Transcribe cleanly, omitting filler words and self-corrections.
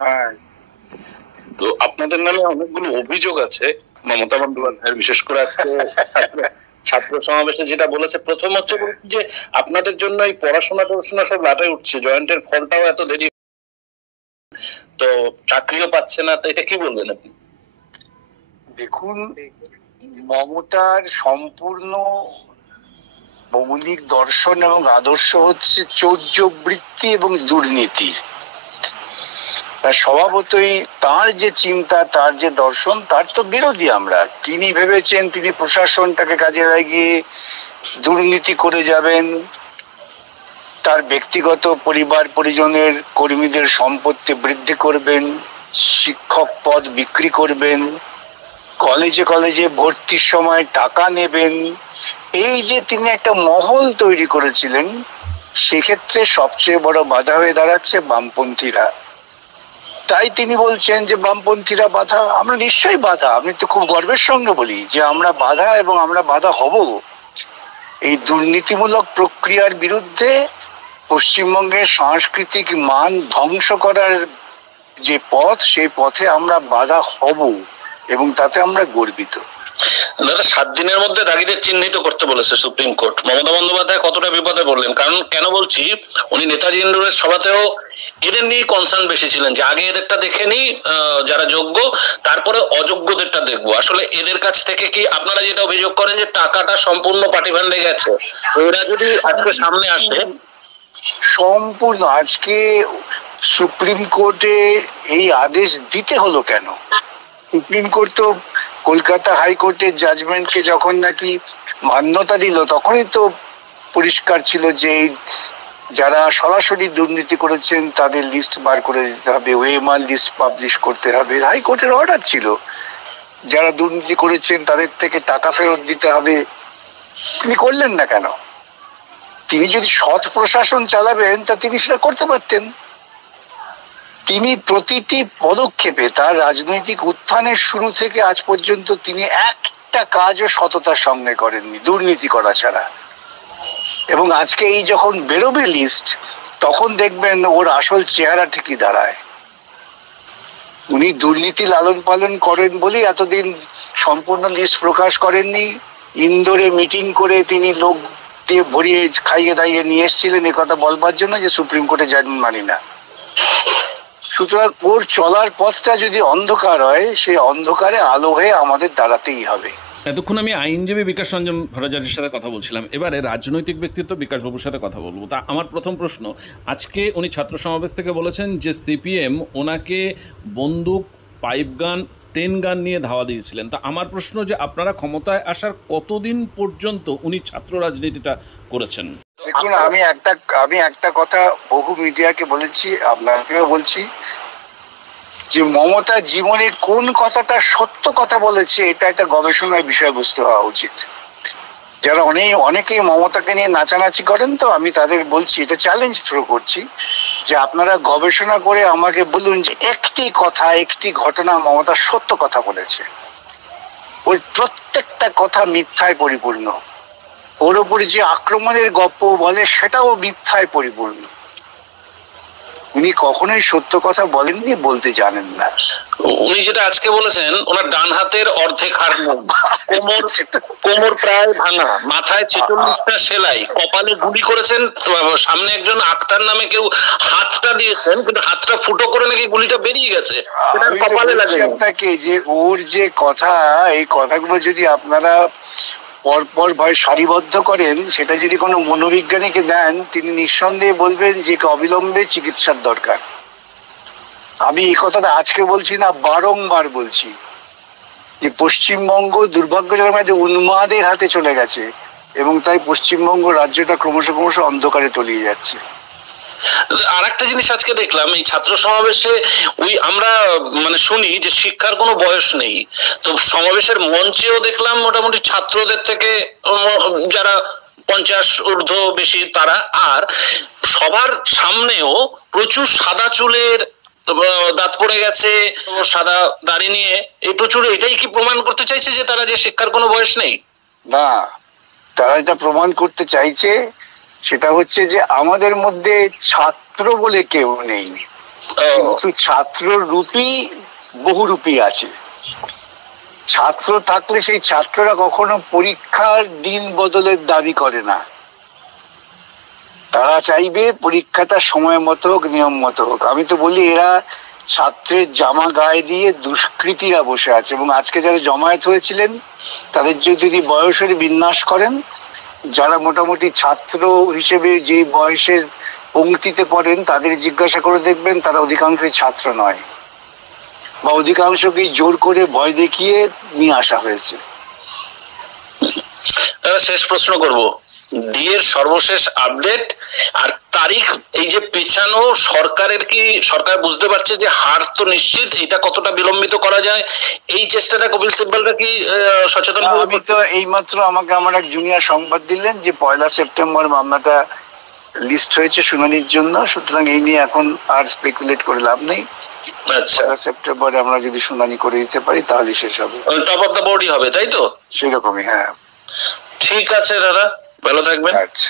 হ্যাঁ, তো আপনাদের নামে অনেকগুলো অভিযোগ আছে মমতা বন্দ্যোপাধ্যায়ের, বিশেষ করে আজকে ছাত্র সমাবেশে যেটা বলেছে, প্রথম হচ্ছে যে আপনাদের জন্য এই পড়াশোনা সব লাটাই উঠছে, জয়েন্টের ফলটাও এত দেরি, তো চাকরিও পাচ্ছে না, তো এটা কি বলবেন আপনি? দেখুন, মমতার সম্পূর্ণ মৌলিক দর্শন এবং আদর্শ হচ্ছে চৌর্যবৃত্তি এবং দুর্নীতি। স্বভাবতই তার যে চিন্তা, তার যে দর্শন, তার তো বিরোধী আমরা। তিনি ভেবেছেন তিনি প্রশাসনটাকে কাজে লাগিয়ে দুর্নীতি করে যাবেন, তার ব্যক্তিগত পরিবার পরিজনের কর্মীদের সম্পত্তি বৃদ্ধি করবেন, শিক্ষক পদ বিক্রি করবেন, কলেজে কলেজে ভর্তির সময় টাকা নেবেন। এই যে তিনি একটা মহল তৈরি করেছিলেন, সেক্ষেত্রে সবচেয়ে বড় বাধা হয়ে দাঁড়াচ্ছে বামপন্থীরা। তাই তিনি বলছেন যে বামপন্থীরা বাধা। আমরা নিশ্চয়ই বাধা, আমি তো খুব গর্বের সঙ্গে বলি যে আমরা বাধা, এবং আমরা বাধা হব। এই দুর্নীতিমূলক প্রক্রিয়ার বিরুদ্ধে পশ্চিমবঙ্গের সাংস্কৃতিক মান ধ্বংস করার যে পথ, সেই পথে আমরা বাধা হব এবং তাতে আমরা গর্বিত। দাদা, 7 দিনের মধ্যে দাগিদের চিহ্নিত করতে বলেছে সুপ্রিম কোর্ট। মমতা বন্দ্যোপাধ্যায় কতটা বিপদে পড়লেন? কারণ কেন বলছি, উনি নেতাজি ইন্ডোরের সভাতেও এদের নিয়ে কনসার্ন বেশি ছিলেন যে আগে এদেরটা দেখে নি, যারা যোগ্য, তারপরে অযোগ্যদেরটা দেখবো। আসলে এদের কাছ থেকে কি আপনারা যেটা অভিযোগ করেন যে টাকাটা সম্পূর্ণ পার্টি ফান্ডে গেছে, এরা যদি আজকে সামনে আসে? সম্পূর্ণ আজকে সুপ্রিম কোর্টে এই আদেশ দিতে হলো কেন? সুপ্রিম কোর্ট তো কলকাতা হাইকোর্টের জাজমেন্টকে যখন নাকি মান্যতা দিল, তখনই তো পরিষ্কার ছিল যে যারা সরাসরি দুর্নীতি করেছেন তাদের লিস্ট বার করে দিতে হবে, ওএমআর লিস্ট পাবলিশ করতে হবে। হাইকোর্টের অর্ডার ছিল যারা দুর্নীতি করেছেন তাদের থেকে টাকা ফেরত দিতে হবে। তিনি করলেন না কেন? তিনি যদি সৎ প্রশাসন চালাবেন তা তিনি সেটা করতে পারতেন। তিনি প্রতিটি পদক্ষেপে তার রাজনৈতিক উত্থানের শুরু থেকে আজ পর্যন্ত তিনি একটা কাজও সততার সঙ্গে করেননি, দুর্নীতি করা ছাড়া। এবং আজকে এই যখন বেরোবে লিস্ট, তখন দেখবেন ওর আসল চেহারা ঠিকই দাঁড়ায়। উনি দুর্নীতি লালন পালন করেন বলেই এতদিন সম্পূর্ণ লিস্ট প্রকাশ করেননি। ইন্দোরে মিটিং করে তিনি লোক দিয়ে ভরিয়ে খাইয়ে দাইয়ে নিয়ে এসেছিলেন একথা বলবার জন্য যে সুপ্রিম কোর্টে জাজমেন্ট মানি না। সুতরাং ওর চলার পথটা যদি অন্ধকার হয়, সেই অন্ধকারে আলো হয়ে আমাদের দাঁড়াতেই হবে। এতক্ষণ আমি আইনজীবী বিকাশ রঞ্জন ভট্টাচার্যের সাথে কথা বলছিলাম, এবারে রাজনৈতিক ব্যক্তিত্ব বিকাশবাবুর সাথে কথা বলবো। তা আমার প্রথম প্রশ্ন, আজকে উনি ছাত্র সমাবেশ থেকে বলেছেন যে সিপিএম ওনাকে বন্দুক, পাইপ গান, স্টেন গান নিয়ে ধাওয়া দিয়েছিলেন। তা আমার প্রশ্ন যে আপনারা ক্ষমতায় আসার কতদিন পর্যন্ত উনি ছাত্র রাজনীতিটা করেছেন? দেখুন, আমি একটা কথা বহু মিডিয়াকে বলেছি, আপনাকেও বলছি, যে মমতা জীবনে কোন কথাটা সত্য কথা বলেছে এটা একটা গবেষণার বিষয়বস্তু হওয়া উচিত। যারা অনেকেই মমতাকে নিয়ে নাচানাচি করেন, তো আমি তাদের বলছি, এটা চ্যালেঞ্জ থ্রো করছি, যে আপনারা গবেষণা করে আমাকে বলুন যে একটি কথা, একটি ঘটনা মমতা সত্য কথা বলেছে। ওই প্রত্যেকটা কথা মিথ্যায় পরিপূর্ণ। ওর উপরে যে আক্রমণের গপ্প বলে সেটাও মিথ্যায় পরিপূর্ণ। উনি কখনোই সত্য কথা বলেননি, বলতে জানেন না। উনি যেটা আজকে বলেছেন, ওনার ডান হাতের অর্ধেক হাড়, কোমর প্রায় ভাঙা, মাথায় 46টা সেলাই, কপালে গুলি করেছেন, সামনে একজন আক্তার নামে কেউ হাতটা দিয়েছেন, কিন্তু হাতটা ফুটো করে নাকি গুলিটা বেরিয়ে গেছে, কপালে লাগে। আপনাকে যে ওর যে কথা, এই কথাগুলো যদি আপনারা পরপর ভাবে সারিবদ্ধ করেন, সেটা যদি কোনো মনোবিজ্ঞানীকে দেন, তিনি নিঃসন্দেহে বলবেন যে অবিলম্বে চিকিৎসার দরকার। আমি এই কথাটা আজকে বলছি না, বারংবার বলছি যে পশ্চিমবঙ্গ দুর্ভাগ্যজনক উন্মাদের হাতে চলে গেছে, এবং তাই পশ্চিমবঙ্গ রাজ্যটা ক্রমশ ক্রমশ অন্ধকারে তলিয়ে যাচ্ছে। আর একটা জিনিস আজকে দেখলাম এই ছাত্র সমাবেশে, আমরা শুনি যে শিক্ষার কোনো বয়স নেই, তো সমাবেশের মঞ্চেও দেখলাম মোটামুটি ছাত্রদের থেকে যারা 50 ঊর্ধ্ব বেশি তারা, আর সবার সামনেও প্রচুর সাদা চুলের, দাঁত পড়ে গেছে, সাদা দাড়ি নিয়ে, এই প্রচুর, এটাই কি প্রমাণ করতে চাইছে যে তারা যে শিক্ষার কোনো বয়স নেই? না, তারা যেটা প্রমাণ করতে চাইছে সেটা হচ্ছে যে আমাদের মধ্যে ছাত্র বলে কেউ নেই। কিন্তু ছাত্র রূপী বহুরূপী আছে। ছাত্র থাকলে সেই ছাত্ররা কখনো পরীক্ষার দিন বদলের দাবি করে না, তারা চাইবে পরীক্ষাটা সময় মতো হোক, নিয়ম মতো হোক। আমি তো বলি এরা ছাত্রের জামা গায়ে দিয়ে দুষ্কৃতীরা বসে আছে, এবং আজকে যারা জমায়েত হয়েছিলেন তাদের যদি বয়সের বিন্যাস করেন, যারা মোটামুটি ছাত্র হিসেবে যে বয়সের পংক্তিতে পড়েন তাদের জিজ্ঞাসা করে দেখবেন তারা অধিকাংশই ছাত্র নয়, বা অধিকাংশকেই জোর করে ভয় দেখিয়ে নিয়ে আসা হয়েছে। শেষ প্রশ্ন করব, ডিএর সর্বশেষ আপডেট আর তারিখ এই যে পেছানো, সরকার বুঝতে পারছে যে হার তো নিশ্চিত, এটা কতটা বিলম্বিত করা যায় এই চেষ্টাটা কপিল সিব্বলরা কি সচেতন? আমি তো এইমাত্র আমাকে আমার এক জুনিয়র সংবাদ দিলেন যে 1 সেপ্টেম্বর মামলাটা লিস্ট হয়েছে শুনানির জন্য, সুতরাং এই নিয়ে এখন আর স্পেকুলেট করে লাভ নেই। 1 সেপ্টেম্বরে আমরা যদি শুনানি করে দিতে পারি তাহলে শেষ হবে, টপ অফ দ্য বডি হবে, তাই তো? সেরকমই, হ্যাঁ। ঠিক আছে দাদা, ভালো থাকবেন। আচ্ছা।